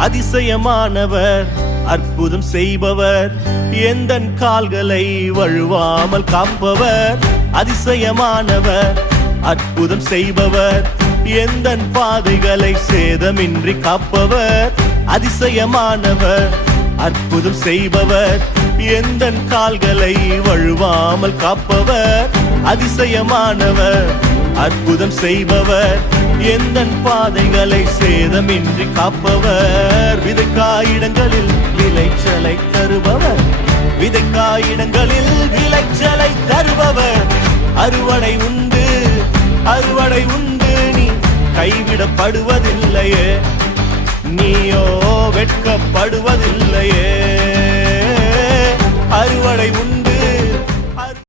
அதிசயமானவர் அற்புதம் செய்பவர் எந்தன் கால்களை வழுவாமல் காப்பவர் அதிசயமானவர் அற்புதம் செய்பவர் எந்தன் பாதைகளை சேதமின்றி காப்பவர் அதிசயமானவர் அற்புதம் செய்பவர் எந்தன் கால்களை வழுவாமல் காப்பவர் அதிசயமானவர் அற்புதம் செய்பவர் எந்தன் பாதைகளை சேதமின்றி காப்பவர் விதைக்காயிடங்களில் விளைச்சலை தருபவர் விதைக்காயிடங்களில் விளைச்சலை தருபவர் அறுவடை உண்டு அறுவடை உண்டு நீ கைவிடப்படுவதில்லையே நீயோ வெட்கப்படுவதில்லையே